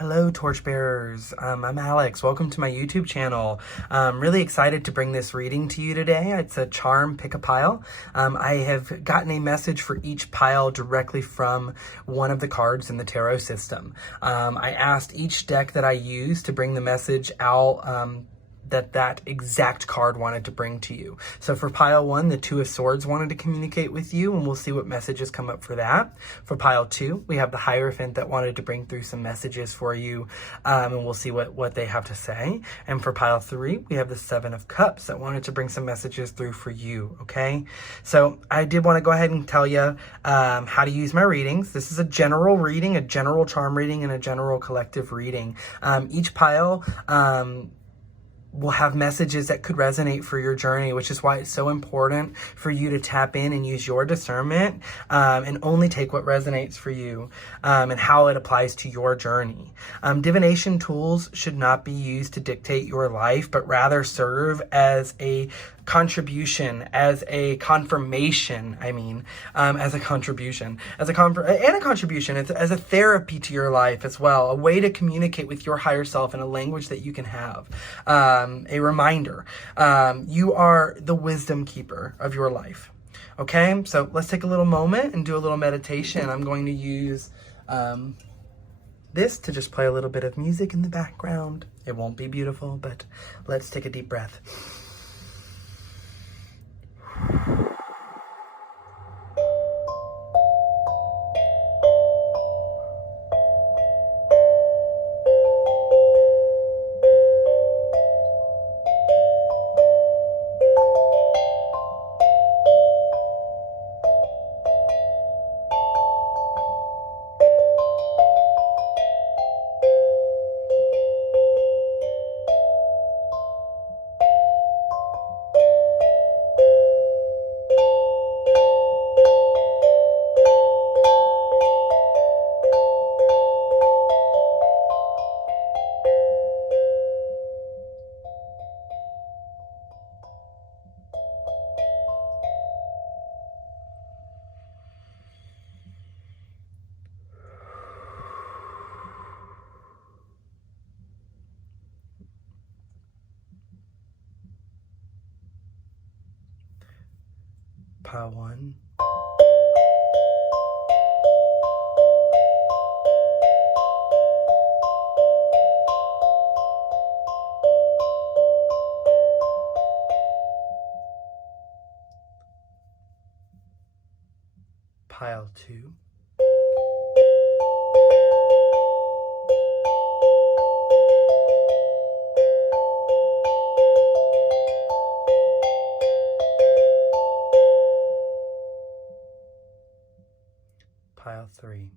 Hello, torchbearers. I'm Alex. Welcome to my YouTube channel. I'm really excited to bring this reading to you today. It's a charm pick a pile. I have gotten a message for each pile directly from one of the cards in the tarot system. I asked each deck that I use to bring the message out that exact card wanted to bring to you. So for pile 1, the Two of Swords wanted to communicate with you, and we'll see what messages come up for that. For pile 2, we have the Hierophant that wanted to bring through some messages for you, and we'll see what they have to say. And for pile 3, we have the Seven of Cups that wanted to bring some messages through for you, okay? So I did want to go ahead and tell you how to use my readings. This is a general reading, a general charm reading, and a general collective reading. Each pile will have messages that could resonate for your journey, which is why it's so important for you to tap in and use your discernment and only take what resonates for you and how it applies to your journey. Divination tools should not be used to dictate your life, but rather serve as a contribution, as a confirmation, as a contribution, as a therapy to your life as well, a way to communicate with your higher self in a language that you can have, a reminder. You are the wisdom keeper of your life. Okay, so let's take a little moment and do a little meditation. I'm going to use this to just play a little bit of music in the background. It won't be beautiful, but let's take a deep breath. Pile 1. Pile 2. Pile 3.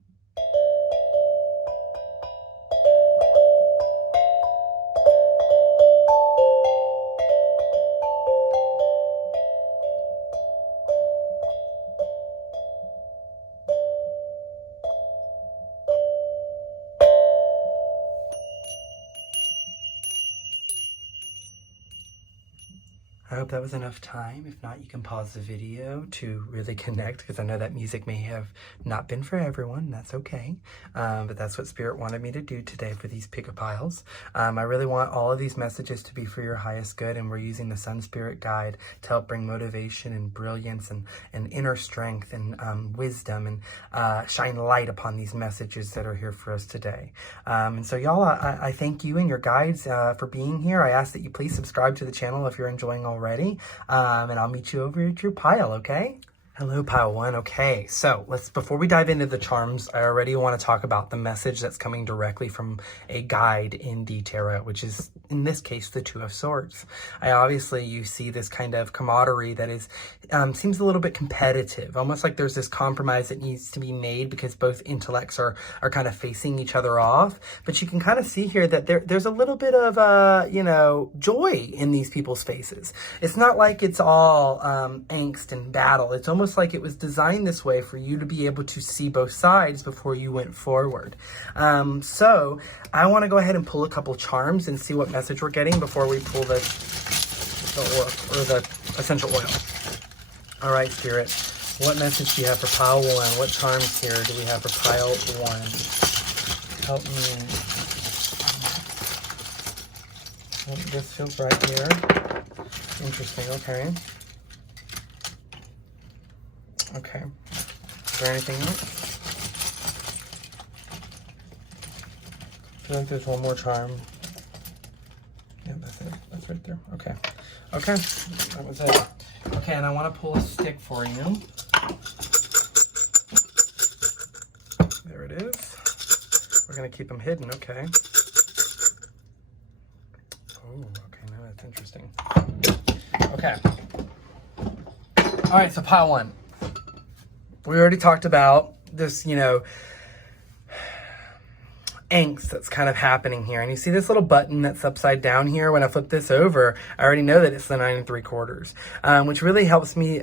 I hope that was enough time. If not, you can pause the video to really connect, because I know that music may have not been for everyone. That's okay. But that's what Spirit wanted me to do today for these pick-a-piles. I really want all of these messages to be for your highest good, and we're using the Sun Spirit Guide to help bring motivation and brilliance and inner strength and wisdom and shine light upon these messages that are here for us today. And so y'all, I thank you and your guides for being here. I ask that you please subscribe to the channel if you're enjoying already. And I'll meet you over at your pile, okay? Hello, pile 1. Okay, so before we dive into the charms, I already want to talk about the message that's coming directly from a guide in the tarot, which is, in this case, the Two of Swords. You see this kind of camaraderie that is seems a little bit competitive, almost like there's this compromise that needs to be made because both intellects are kind of facing each other off. But you can kind of see here that there's a little bit of, joy in these people's faces. It's not like it's all angst and battle. It's almost like it was designed this way for you to be able to see both sides before you went forward. So I want to go ahead and pull a couple charms and see what message we're getting before we pull the essential oil. All right, Spirit, what message do you have for pile 1? What charms here do we have for pile 1? Help me Oh, this feels right here. Interesting, okay. Okay. Is there anything else? I feel like there's one more charm. Yeah, that's it. That's right there. Okay. Okay. That was it. Okay, and I want to pull a stick for you. There it is. We're going to keep them hidden. Okay. Oh, okay. Now that's interesting. Okay. All right, so pile one. We already talked about this, you know, angst that's kind of happening here. And you see this little button that's upside down here. When I flip this over, I already know that it's the 9 3/4, which really helps me.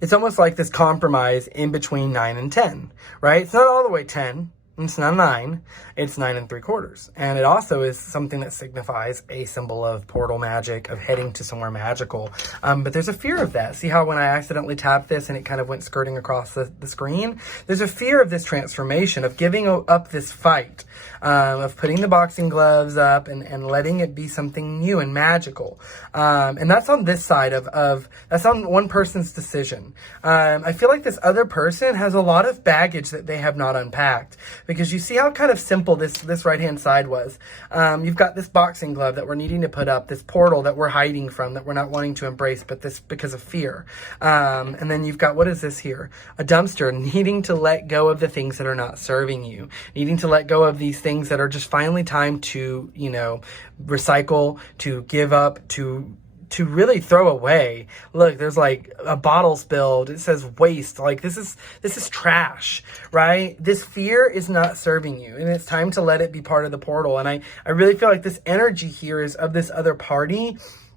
It's almost like this compromise in between 9 and 10, right? It's not all the way 10. It's not 9, it's 9 3/4. And it also is something that signifies a symbol of portal magic, of heading to somewhere magical. But there's a fear of that. See how when I accidentally tapped this and it kind of went skirting across the screen? There's a fear of this transformation, of giving up this fight, of putting the boxing gloves up and letting it be something new and magical. And that's on this side of that's on one person's decision. I feel like this other person has a lot of baggage that they have not unpacked. Because you see how kind of simple this right-hand side was. You've got this boxing glove that we're needing to put up, this portal that we're hiding from, that we're not wanting to embrace, but this because of fear. And then you've got, what is this here? A dumpster, needing to let go of the things that are not serving you, needing to let go of these things that are just finally time to, you know, recycle, to give up, to really throw away. Look, there's like a bottle spilled. It says waste. Like this is trash, right? This fear is not serving you, and it's time to let it be part of the portal. And I really feel like this energy here is of this other party.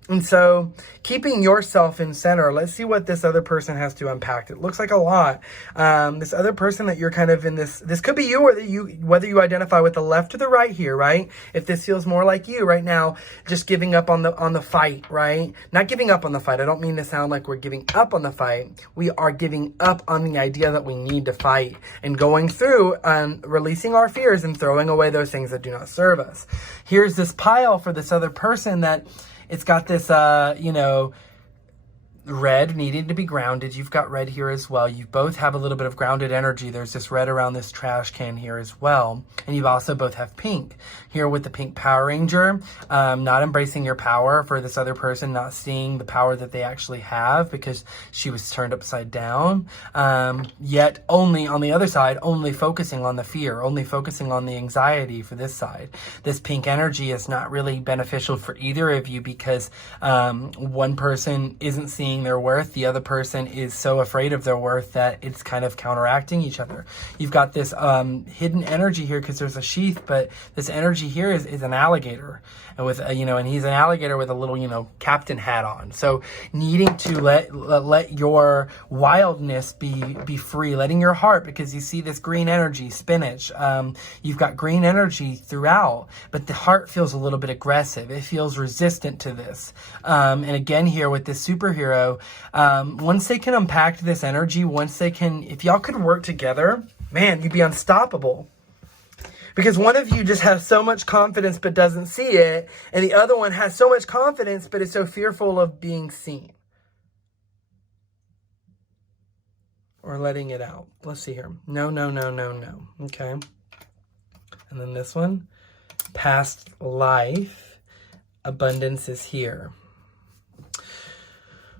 And so keeping yourself in center, let's see what this other person has to unpack. It looks like a lot. This other person that you're kind of in this could be you, whether you identify with the left or the right here, right? If this feels more like you right now, just giving up on the fight, right? Not giving up on the fight. I don't mean to sound like we're giving up on the fight. We are giving up on the idea that we need to fight and going through and releasing our fears and throwing away those things that do not serve us. Here's this pile for this other person that it's got this, you know, red needing to be grounded. You've got red here as well. You both have a little bit of grounded energy. There's this red around this trash can here as well. And you also both have pink here with the pink Power Ranger, not embracing your power, for this other person not seeing the power that they actually have because she was turned upside down. Yet only on the other side, only focusing on the fear, only focusing on the anxiety for this side. This pink energy is not really beneficial for either of you because one person isn't seeing their worth, the other person is so afraid of their worth that it's kind of counteracting each other. You've got this hidden energy here because there's a sheath, but this energy here is an alligator, and with you know, and he's an alligator with a little, you know, captain hat on. So needing to let your wildness be free, letting your heart, because you see this green energy, spinach. You've got green energy throughout, but the heart feels a little bit aggressive. It feels resistant to this. And again here with this superhero, once they can unpack this energy, once they can, if y'all could work together, man, you'd be unstoppable. Because one of you just has so much confidence but doesn't see it, and the other one has so much confidence but is so fearful of being seen. Or letting it out. Let's see here. No. Okay. And then this one, past life, abundance is here.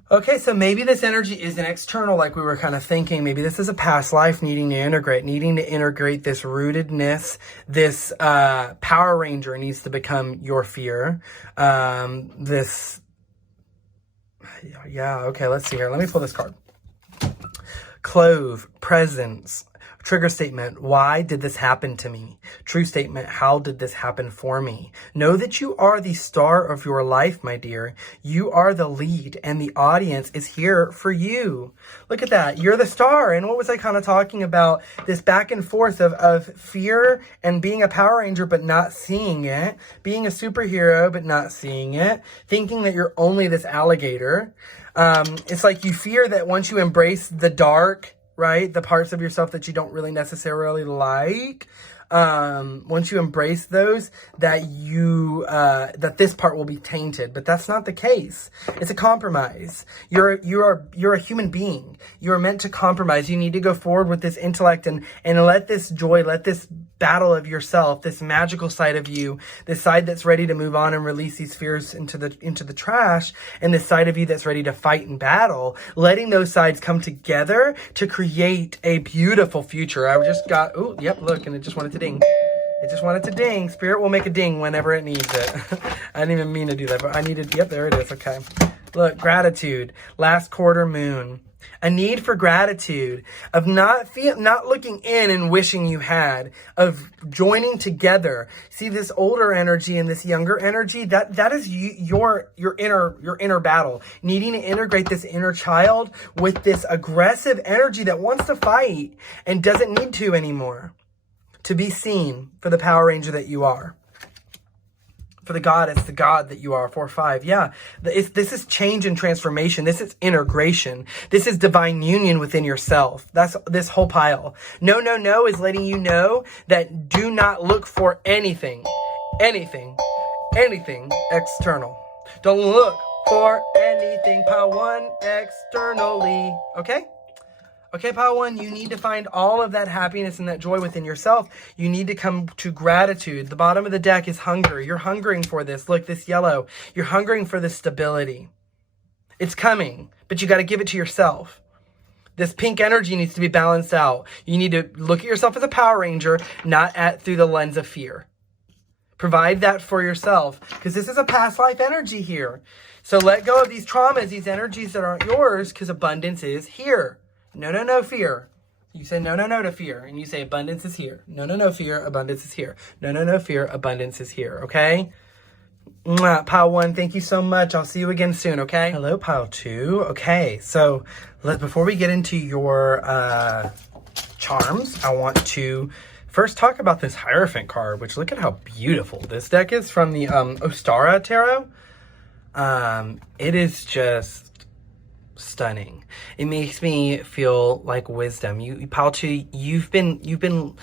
Okay, so maybe this energy isn't external like we were kind of thinking. Maybe this is a past life needing to integrate this rootedness. This Power Ranger needs to become your fear. Okay, let's see here. Let me pull this card. Clove, presence. Trigger statement, why did this happen to me? True statement, how did this happen for me? Know that you are the star of your life, my dear. You are the lead, and the audience is here for you. Look at that. You're the star. And what was I kind of talking about? This back and forth of fear and being a Power Ranger but not seeing it. Being a superhero but not seeing it. Thinking that you're only this alligator. It's like you fear that once you embrace the dark, right? The parts of yourself that you don't really necessarily like, once you embrace those, that that this part will be tainted. But that's not the case. It's a compromise. You're a human being. You are meant to compromise. You need to go forward with this intellect and let this joy, let this battle of yourself, this magical side of you, this side that's ready to move on and release these fears into the trash, and this side of you that's ready to fight and battle, letting those sides come together to create a beautiful future. I just got, oh, yep, look, and it just wanted to ding. It just wanted to ding. Spirit will make a ding whenever it needs it. I didn't even mean to do that, but I needed, yep, there it is, okay. Look, gratitude, last quarter moon. A need for gratitude, of not looking in and wishing you had, of joining together. See, this older energy and this younger energy, that is your inner battle. Needing to integrate this inner child with this aggressive energy that wants to fight and doesn't need to anymore. To be seen for the Power Ranger that you are. For the goddess, the god that you are, 4-5. Yeah, this is change and transformation. This is integration. This is divine union within yourself. That's this whole pile. No is letting you know that do not look for anything external. Don't look for anything, pile 1, externally. Okay? Okay, Pile 1, you need to find all of that happiness and that joy within yourself. You need to come to gratitude. The bottom of the deck is hunger. You're hungering for this. Look, this yellow. You're hungering for this stability. It's coming, but you got to give it to yourself. This pink energy needs to be balanced out. You need to look at yourself as a Power Ranger, not through the lens of fear. Provide that for yourself, because this is a past life energy here. So let go of these traumas, these energies that aren't yours, because abundance is here. No, fear. You say no to fear. And you say abundance is here. No, fear, abundance is here. No, fear, abundance is here. Okay? Mwah, Pile 1, thank you so much. I'll see you again soon, okay? Hello, Pile 2. Okay, so before we get into your charms, I want to first talk about this Hierophant card, which look at how beautiful this deck is from the Ostara Tarot. It is just stunning. It makes me feel like wisdom. Pile 2, you've been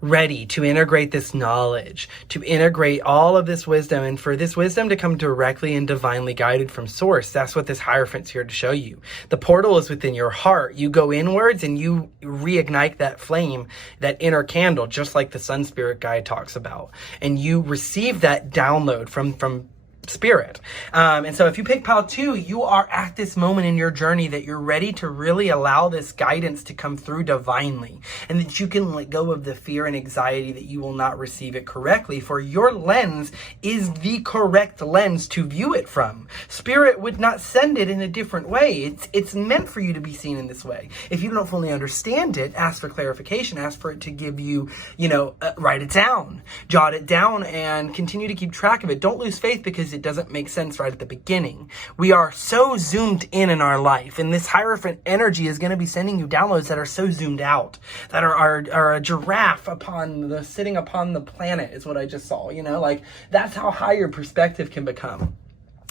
ready to integrate this knowledge, to integrate all of this wisdom, and for this wisdom to come directly and divinely guided from source. That's what this Hierophant's here to show you. The portal is within your heart. You go inwards and you reignite that flame, that inner candle, just like the Sun Spirit Guide talks about. And you receive that download from Spirit. And so if you pick Pile 2, you are at this moment in your journey that you're ready to really allow this guidance to come through divinely, and that you can let go of the fear and anxiety that you will not receive it correctly, for your lens is the correct lens to view it from. Spirit would not send it in a different way. It's meant for you to be seen in this way. If you don't fully understand it, ask for clarification, ask for it to give you, write it down, jot it down, and continue to keep track of it. Don't lose faith because it doesn't make sense right at the beginning. We are so zoomed in our life, and this Hierophant energy is going to be sending you downloads that are so zoomed out, that are a giraffe sitting upon the planet is what I just saw. That's how high your perspective can become.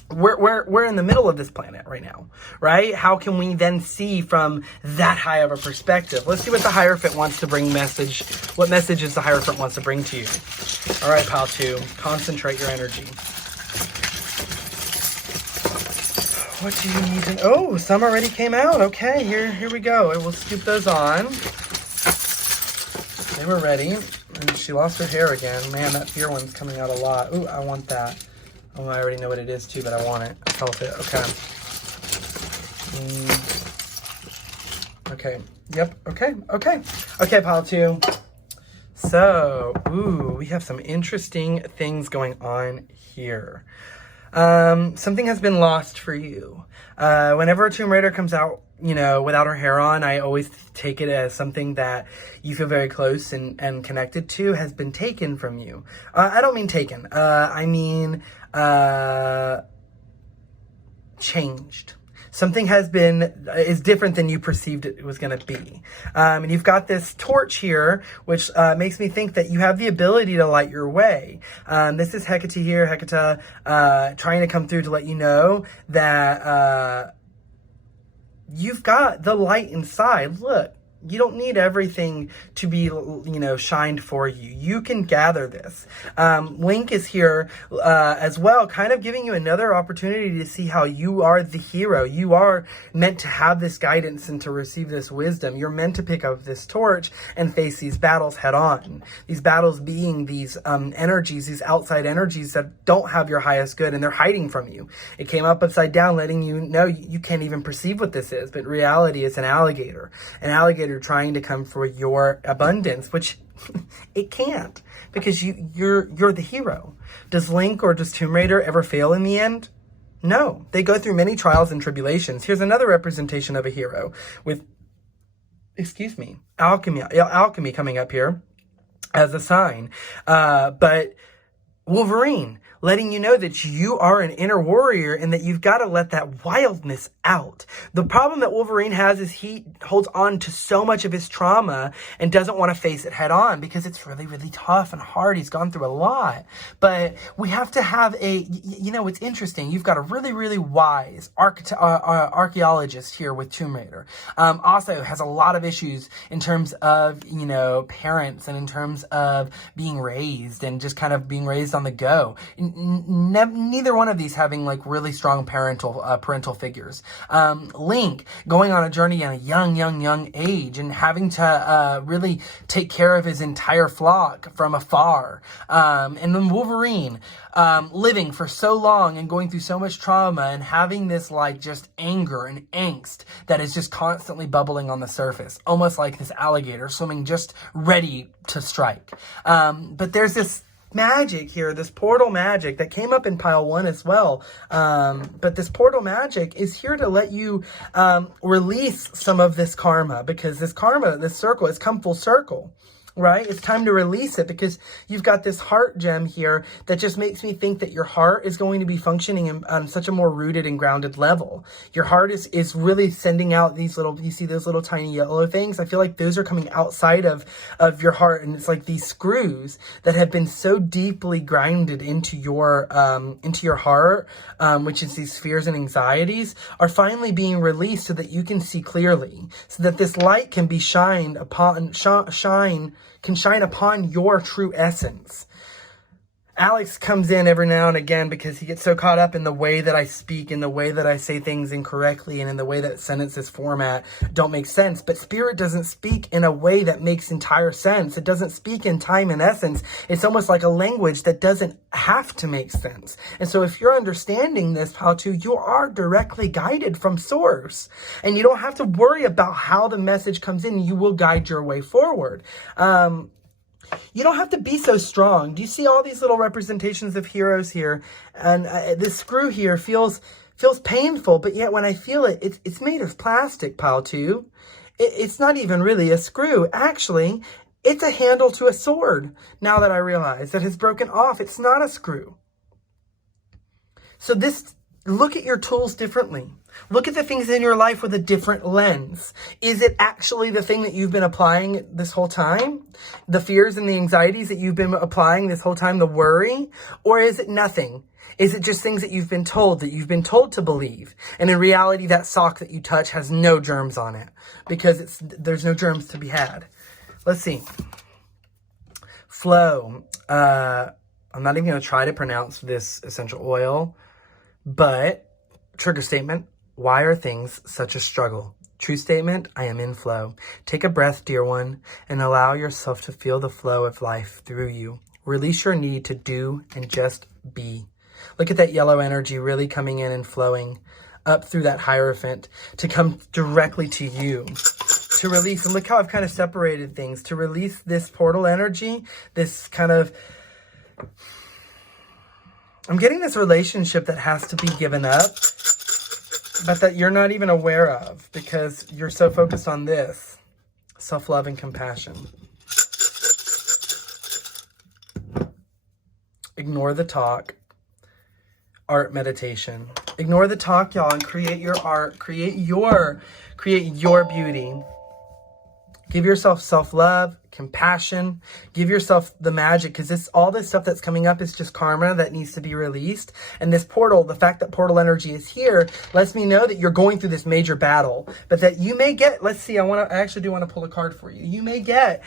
We're in the middle of this planet right now, right? How can we then see from that high of a perspective? Let's see what the Hierophant wants to bring what messages the Hierophant wants to bring to you. All right, Pile 2, concentrate your energy. What do you need to... Oh, some already came out. Okay, here we go. We'll scoop those on. They were ready. And she lost her hair again. Man, that fear one's coming out a lot. Ooh, I want that. Oh, I already know what it is too, but I want it. I felt it. Okay. Okay. Yep. Okay, Pile 2. So, we have some interesting things going on here. Something has been lost for you. Whenever a Tomb Raider comes out, without her hair on, I always take it as something that you feel very close and connected to has been taken from you. I don't mean taken. I mean, changed. Something is different than you perceived it was going to be. And you've got this torch here, which makes me think that you have the ability to light your way. This is Hecate here, trying to come through to let you know that you've got the light inside. Look, You don't need everything to be, you know, shined for you. You can gather this. Link is here as well, kind of giving you another opportunity to see how you are the hero. You are meant to have this guidance and to receive this wisdom. You're meant to pick up this torch and face these battles head on. These battles being these energies, these outside energies that don't have your highest good, and they're hiding from you. It came up upside down, letting you know you can't even perceive what this is, but in reality, it's an alligator. An alligator trying to come for your abundance, which it can't, because you're the hero. Does Link or does Tomb Raider ever fail in the end? No, they go through many trials and tribulations. Here's another representation of a hero with, alchemy coming up here as a sign. But Wolverine, letting you know that you are an inner warrior and that you've got to let that wildness out. The problem that Wolverine has is he holds on to so much of his trauma and doesn't want to face it head on because it's really, really tough and hard. He's gone through a lot. But we have to have you know, it's interesting. You've got a really, really wise archaeologist here with Tomb Raider. Also has a lot of issues in terms of, you know, parents and in terms of being raised and just kind of being raised on the go. Neither one of these having like really strong parental figures. Link going on a journey at a young age and having to really take care of his entire flock from afar. And then Wolverine living for so long and going through so much trauma and having this like just anger and angst that is just constantly bubbling on the surface, almost like this alligator swimming just ready to strike. But there's this magic here, this portal magic that came up in pile 1 as well. But this portal magic is here to let you release some of this karma, because this karma, this circle, has come full circle. Right? It's time to release it, because you've got this heart gem here that just makes me think that your heart is going to be functioning on such a more rooted and grounded level. Your heart is really sending out these little, you see those little tiny yellow things? I feel like those are coming outside of your heart, and it's like these screws that have been so deeply grounded into your heart, which is these fears and anxieties, are finally being released so that you can see clearly, so that this light can be shine upon your true essence. Alex comes in every now and again because he gets so caught up in the way that I speak, in the way that I say things incorrectly, and in the way that sentences format don't make sense. But Spirit doesn't speak in a way that makes entire sense. It doesn't speak in time and essence. It's almost like a language that doesn't have to make sense. And so if you're understanding this, you are directly guided from source. And you don't have to worry about how the message comes in. You will guide your way forward. You don't have to be so strong. Do you see all these little representations of heroes here? And this screw here feels painful, but yet when I feel it, it's made of plastic, pile 2. It's not even really a screw. Actually, it's a handle to a sword. Now that I realize that has broken off, it's not a screw. So look at your tools differently. Look at the things in your life with a different lens. Is it actually the thing that you've been applying this whole time? The fears and the anxieties that you've been applying this whole time, the worry? Or is it nothing? Is it just things that you've been told to believe? And in reality, that sock that you touch has no germs on it, because there's no germs to be had. Let's see. Flow. I'm not even going to try to pronounce this essential oil, but trigger statement. Why are things such a struggle? True statement, I am in flow. Take a breath, dear one, and allow yourself to feel the flow of life through you. Release your need to do and just be. Look at that yellow energy really coming in and flowing up through that Hierophant to come directly to you. To release, and look how I've kind of separated things. To release this portal energy, this kind of... I'm getting this relationship that has to be given up, but that you're not even aware of because you're so focused on this. Self-love and compassion. Ignore the talk. Art meditation. Ignore the talk, y'all, and create your art. Create your beauty. Give yourself self-love, compassion. Give yourself the magic, because all this stuff that's coming up is just karma that needs to be released. And this portal, the fact that portal energy is here, lets me know that you're going through this major battle, but that you may get, let's see, I actually do want to pull a card for you. You may get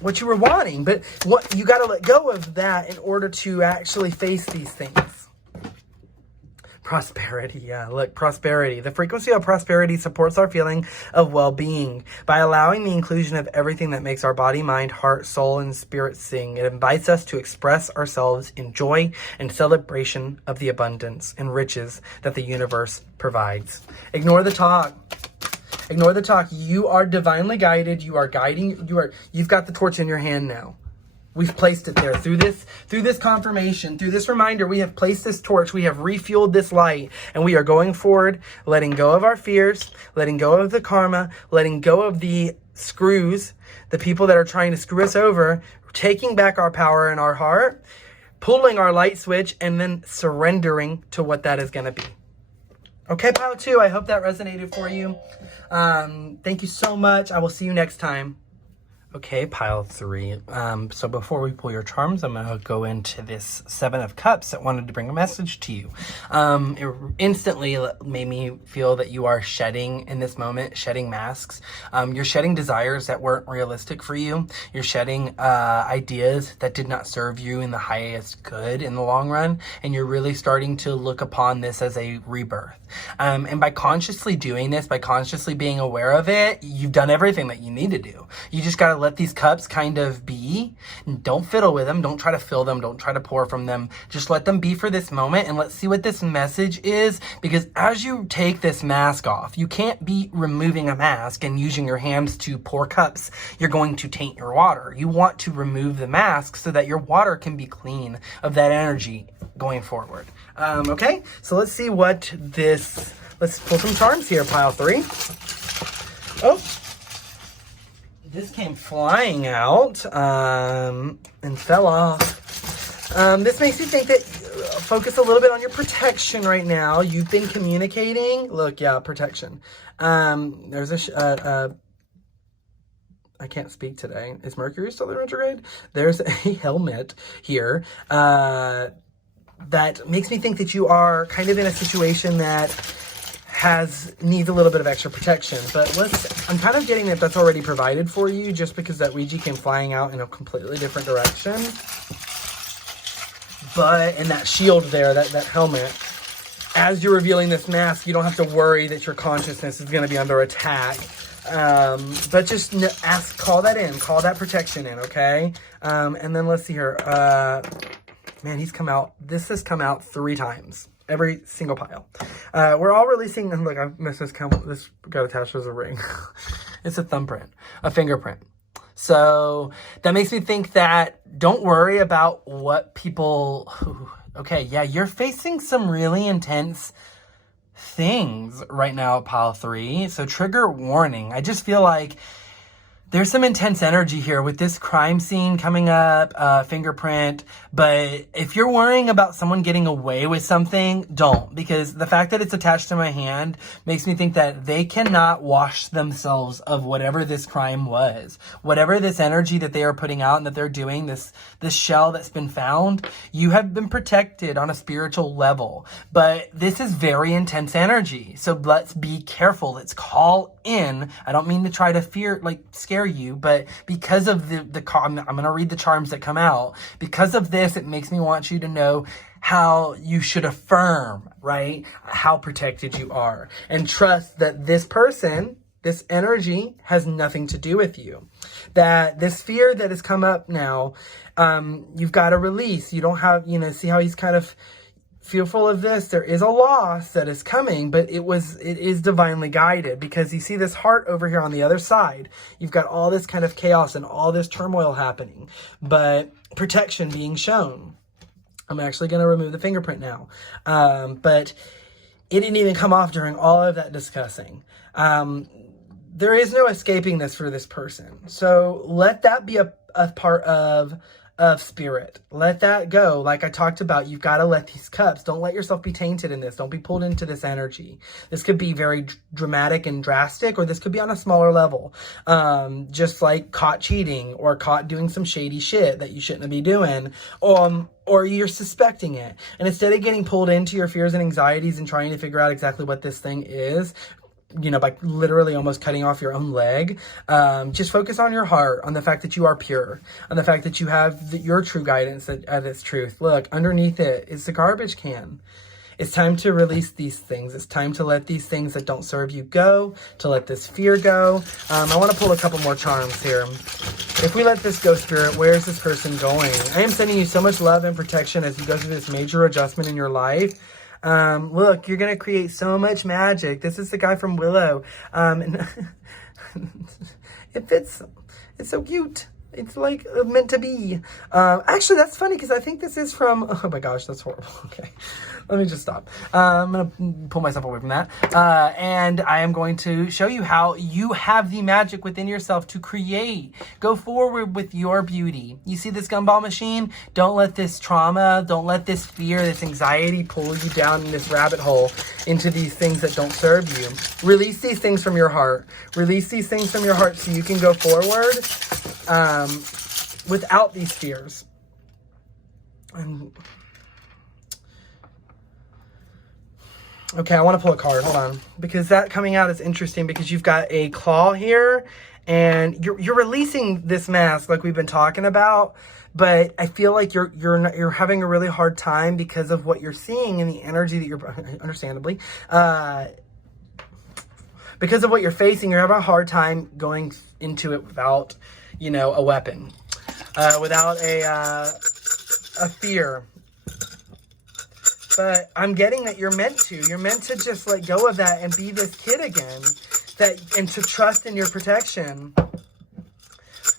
what you were wanting, but what you got to let go of that in order to actually face these things. Prosperity, yeah, look, prosperity. The frequency of prosperity supports our feeling of well-being by allowing the inclusion of everything that makes our body, mind, heart, soul, and spirit sing. It invites us to express ourselves in joy and celebration of the abundance and riches that the universe provides. Ignore the talk. Ignore the talk. You are divinely guided. You are guiding. You've got the torch in your hand now. We've placed it there through this confirmation, through this reminder. We have placed this torch. We have refueled this light, and we are going forward, letting go of our fears, letting go of the karma, letting go of the screws, the people that are trying to screw us over, taking back our power in our heart, pulling our light switch, and then surrendering to what that is going to be. Okay, pile 2, I hope that resonated for you. Thank you so much. I will see you next time. Okay, pile 3. So before we pull your charms, I'm going to go into this 7 of Cups that wanted to bring a message to you. It instantly made me feel that you are shedding in this moment, shedding masks. You're shedding desires that weren't realistic for you. You're shedding ideas that did not serve you in the highest good in the long run. And you're really starting to look upon this as a rebirth. And by consciously doing this, by consciously being aware of it, you've done everything that you need to do. You just got to let these cups kind of be. Don't fiddle with them. Don't try to fill them. Don't try to pour from them. Just let them be for this moment, and let's see what this message is. Because as you take this mask off, you can't be removing a mask and using your hands to pour cups. You're going to taint your water. You want to remove the mask so that your water can be clean of that energy going forward. Okay, so let's see what this, let's pull some charms here, pile 3. Oh, this came flying out and fell off. This makes you think that focus a little bit on your protection right now. You've been communicating. Look, yeah, protection. There's I can't speak today. Is Mercury still in retrograde? There's a helmet here that makes me think that you are kind of in a situation that needs a little bit of extra protection, but I'm kind of getting that that's already provided for you, just because that Ouija came flying out in a completely different direction. But in that shield there, that helmet, as you're revealing this mask, you don't have to worry that your consciousness is going to be under attack. But just call that in, call that protection in, okay? And then let's see here. Man, this has come out 3 times. Every single pile. We're all releasing, and look, I missed this got attached as a ring. It's a thumbprint, a fingerprint. So that makes me think that don't worry about what people, okay, yeah, you're facing some really intense things right now, pile 3. So trigger warning. I just feel like there's some intense energy here with this crime scene coming up, fingerprint. But if you're worrying about someone getting away with something, don't. Because the fact that it's attached to my hand makes me think that they cannot wash themselves of whatever this crime was. Whatever this energy that they are putting out and that they're doing, this shell that's been found, you have been protected on a spiritual level. But this is very intense energy. So let's be careful. Let's call in. I don't mean to try to scare you, but because of I'm going to read the charms that come out. Because of this, it makes me want you to know how you should affirm, right? How protected you are, and trust that this person, this energy has nothing to do with you. That this fear that has come up now, you've got to release. You don't have, see how he's kind of fearful of this. There is a loss that is coming, but it is divinely guided, because you see this heart over here on the other side. You've got all this kind of chaos and all this turmoil happening, but protection being shown. I'm actually going to remove the fingerprint now. But it didn't even come off during all of that discussing. There is no escaping this for this person. So let that be a part of of spirit. Let that go. Like I talked about, you've got to let these cups. Don't let yourself be tainted in this. Don't be pulled into this energy. This could be very dramatic and drastic, or this could be on a smaller level. Just like caught cheating or caught doing some shady shit that you shouldn't be doing. Or you're suspecting it. And instead of getting pulled into your fears and anxieties and trying to figure out exactly what this thing is, you know, by literally almost cutting off your own leg, just focus on your heart, on the fact that you are pure, on the fact that you have your true guidance at its truth. Look, underneath it is the garbage can. It's time to release these things. It's time to let these things that don't serve you go, to let this fear go. I want to pull a couple more charms here. If we let this go, Spirit, where is this person going? I am sending you so much love and protection as you go through this major adjustment in your life. Look, you're going to create so much magic. This is the guy from Willow. And it's so cute. It's like meant to be. Actually, that's funny because I think this is from, oh my gosh, that's horrible. Okay, let me just stop. I'm going to pull myself away from that. And I am going to show you how you have the magic within yourself to create. Go forward with your beauty. You see this gumball machine? Don't let this trauma, don't let this fear, this anxiety pull you down in this rabbit hole into these things that don't serve you. Release these things from your heart. Release these things from your heart so you can go forward without these fears. Okay, I want to pull a card. Hold on. Because that coming out is interesting because you've got a claw here and you're releasing this mask like we've been talking about, but I feel like you're having a really hard time because of what you're seeing and the energy that you're understandably because of what you're facing. You're having a hard time going into it without, you know, a weapon, without a fear. But I'm getting that you're meant to just let go of that and be this kid again, and to trust in your protection.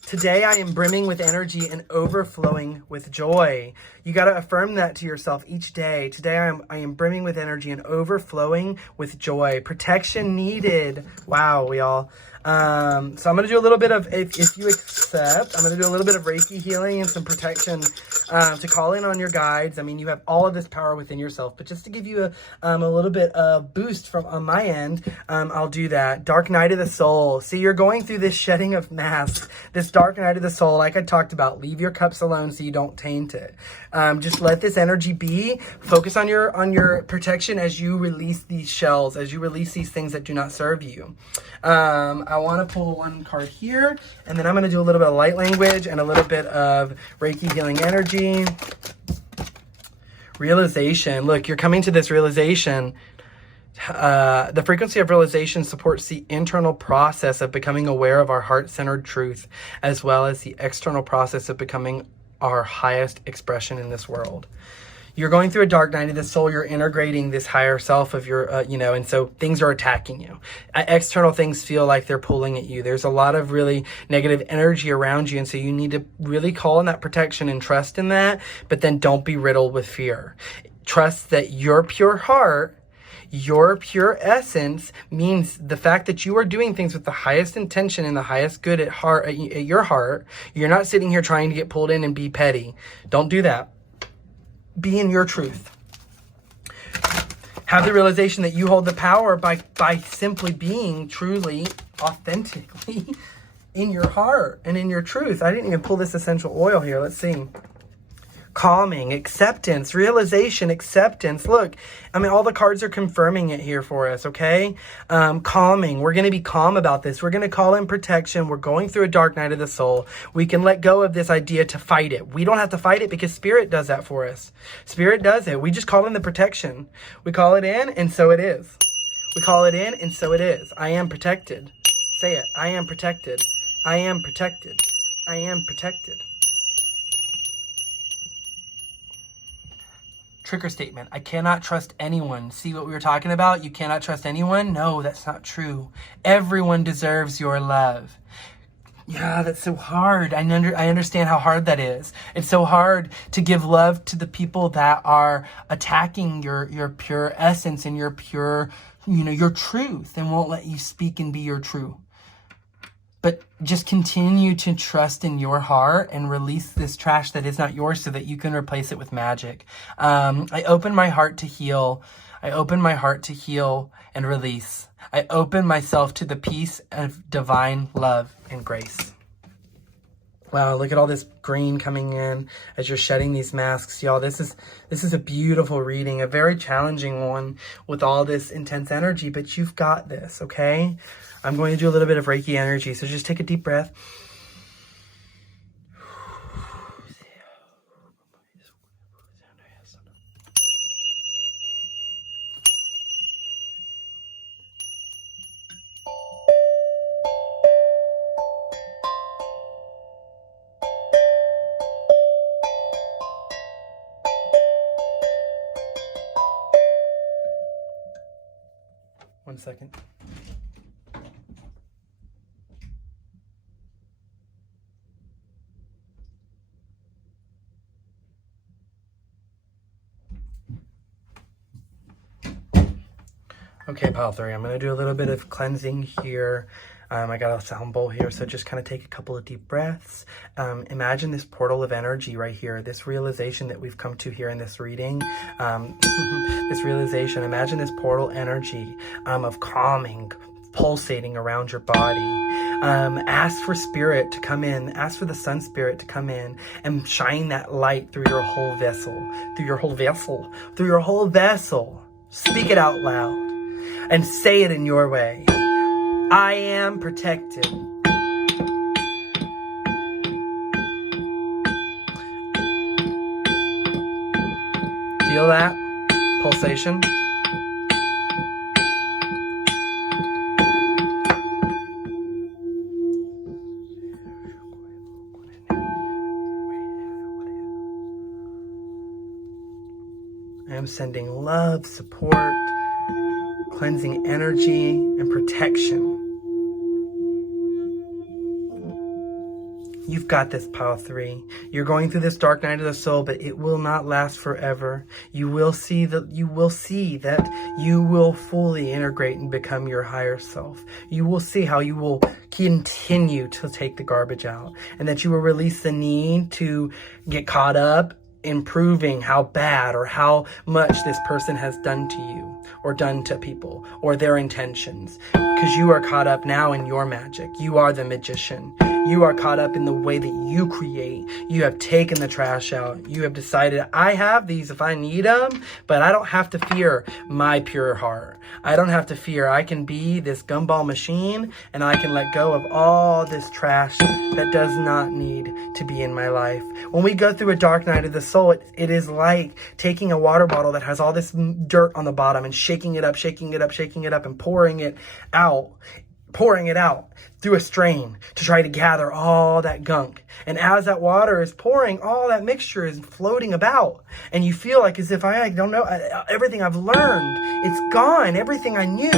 Today I am brimming with energy and overflowing with joy. You got to affirm that to yourself each day. Today I am brimming with energy and overflowing with joy. Protection needed. Wow, y'all. So I'm going to do a little bit of, if you accept, I'm going to do a little bit of Reiki healing and some protection to call in on your guides. I mean, you have all of this power within yourself, but just to give you a little bit of boost from on my end, I'll do that. Dark night of the soul. See, you're going through this shedding of masks, this dark night of the soul, like I talked about. Leave your cups alone so you don't taint it. Just let this energy be. Focus on your protection as you release these shells, as you release these things that do not serve you. I want to pull one card here, and then I'm going to do a little bit of light language and a little bit of Reiki healing energy. Realization. Look, you're coming to this realization. The frequency of realization supports the internal process of becoming aware of our heart-centered truth, as well as the external process of becoming our highest expression in this world. You're going through a dark night of the soul. You're integrating this higher self of your, and so things are attacking you. External things feel like they're pulling at you. There's a lot of really negative energy around you. And so you need to really call on that protection and trust in that, but then don't be riddled with fear. Trust that your pure heart, your pure essence means the fact that you are doing things with the highest intention and the highest good at your heart. You're not sitting here trying to get pulled in and be petty. Don't do that. Be in your truth. Have the realization that you hold the power by simply being truly, authentically in your heart and in your truth. I didn't even pull this essential oil here. Let's see. Calming, acceptance, realization, acceptance. Look, I mean, all the cards are confirming it here for us, okay? Calming. We're going to be calm about this. We're going to call in protection. We're going through a dark night of the soul. We can let go of this idea to fight it. We don't have to fight it because Spirit does that for us. Spirit does it. We just call in the protection. We call it in, and so it is. We call it in, and so it is. I am protected. Say it. I am protected. I am protected. I am protected. Trigger statement. I cannot trust anyone. See what we were talking about? You cannot trust anyone? No, that's not true. Everyone deserves your love. Yeah, that's so hard. I understand how hard that is. It's so hard to give love to the people that are attacking your pure essence and your pure, your truth, and won't let you speak and be your true. but just continue to trust in your heart and release this trash that is not yours so that you can replace it with magic. I open my heart to heal. I open my heart to heal and release. I open myself to the peace of divine love and grace. Wow, look at all this green coming in as you're shedding these masks. Y'all, this is a beautiful reading, a very challenging one with all this intense energy, but you've got this, okay? I'm going to do a little bit of Reiki energy, so just take a deep breath. One second. Okay, pile 3, I'm going to do a little bit of cleansing here. I got a sound bowl here, so just kind of take a couple of deep breaths. Imagine this portal of energy right here, this realization that we've come to here in this reading. This realization, imagine this portal energy of calming, pulsating around your body. Ask for spirit to come in, ask for the sun spirit to come in and shine that light through your whole vessel, through your whole vessel, through your whole vessel. Speak it out loud and say it in your way. I am protected. Feel that pulsation? I am sending love, support, cleansing energy, and protection. You've got this, pile 3. You're going through this dark night of the soul, but it will not last forever. You will see that you will fully integrate and become your higher self. You will see how you will continue to take the garbage out, and that you will release the need to get caught up in proving how bad or how much this person has done to you or done to people or their intentions, because you are caught up now in your magic. You are the magician. You are caught up in the way that you create. You have taken the trash out. You have decided, I have these if I need them, but I don't have to fear my pure heart. I don't have to fear. I can be this gumball machine, and I can let go of all this trash that does not need to be in my life. When we go through a dark night of the soul, it is like taking a water bottle that has all this dirt on the bottom and shaking it up, and pouring it out through a strain to try to gather all that gunk. And as that water is pouring, all that mixture is floating about. And you feel like as if I don't know, everything I've learned, it's gone. Everything I knew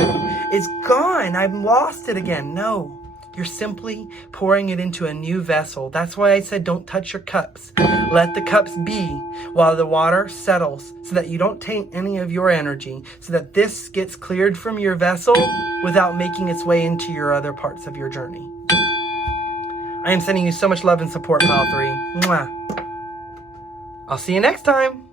is gone. I've lost it again. No, you're simply pouring it into a new vessel. That's why I said don't touch your cups. Let the cups be while the water settles, so that you don't taint any of your energy, so that this gets cleared from your vessel without making its way into your other parts of your journey. I am sending you so much love and support, pile 3. Mwah. I'll see you next time.